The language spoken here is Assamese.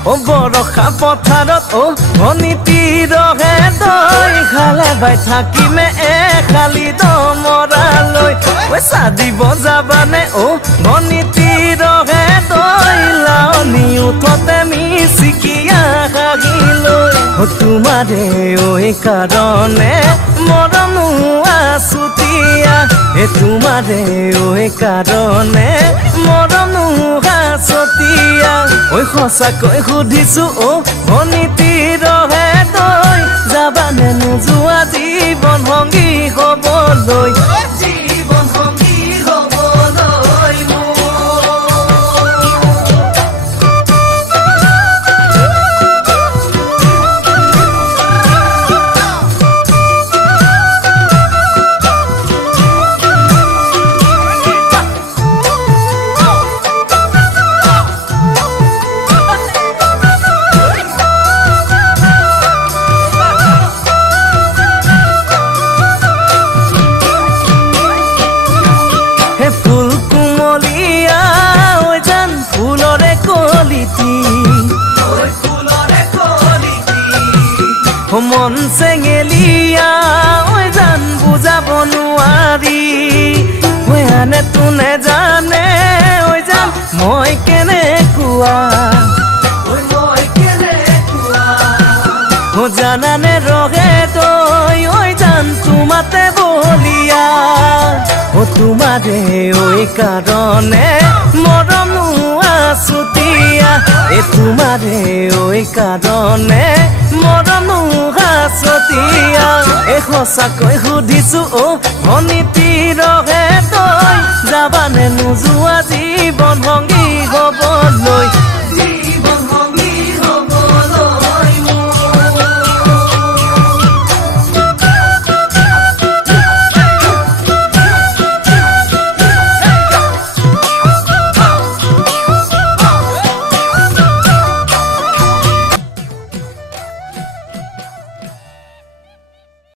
ও বৰষা পথাৰত ও অনীতি ৰহে দৈ খালে বাই থাকিমে খালি দমৰালৈ ঐ চাদিব যাবানে ও অনীতি ৰহে দৈ লাৱনি উঠতে মিচিকিয়া হাগিলৈ ও তোমাৰে ঐ কাৰণে মৰম আছুতীয়া এ তোমাৰে ঐ কাৰণে মৰম আছুতীয়া ঐ সঁচাকৈ সুধিছো ও অনীতি ৰহে দৈ যাবানে নোযোৱা জীৱন সংগী হ'বলৈ জীৱন সংগী হ'বলৈ মন চেঙেলিয়া ঐ জান বুজাব নোৱাৰি ঐ আনে তোনে জানে ঐ জান মই কেনেকুৱা ও জানানে ৰহে তই ঐ জান তোমাতে বলিয়া ও তোমাৰে ঐ কাৰণে মৰম আছুতীয়া এ তোমাৰে ঐ কাৰণে মৰম আছুতীয়া এ সঁচাকৈ সুধিছো ও অনীতি ৰহে তই যাবানে নোযোৱা জীৱন সংগী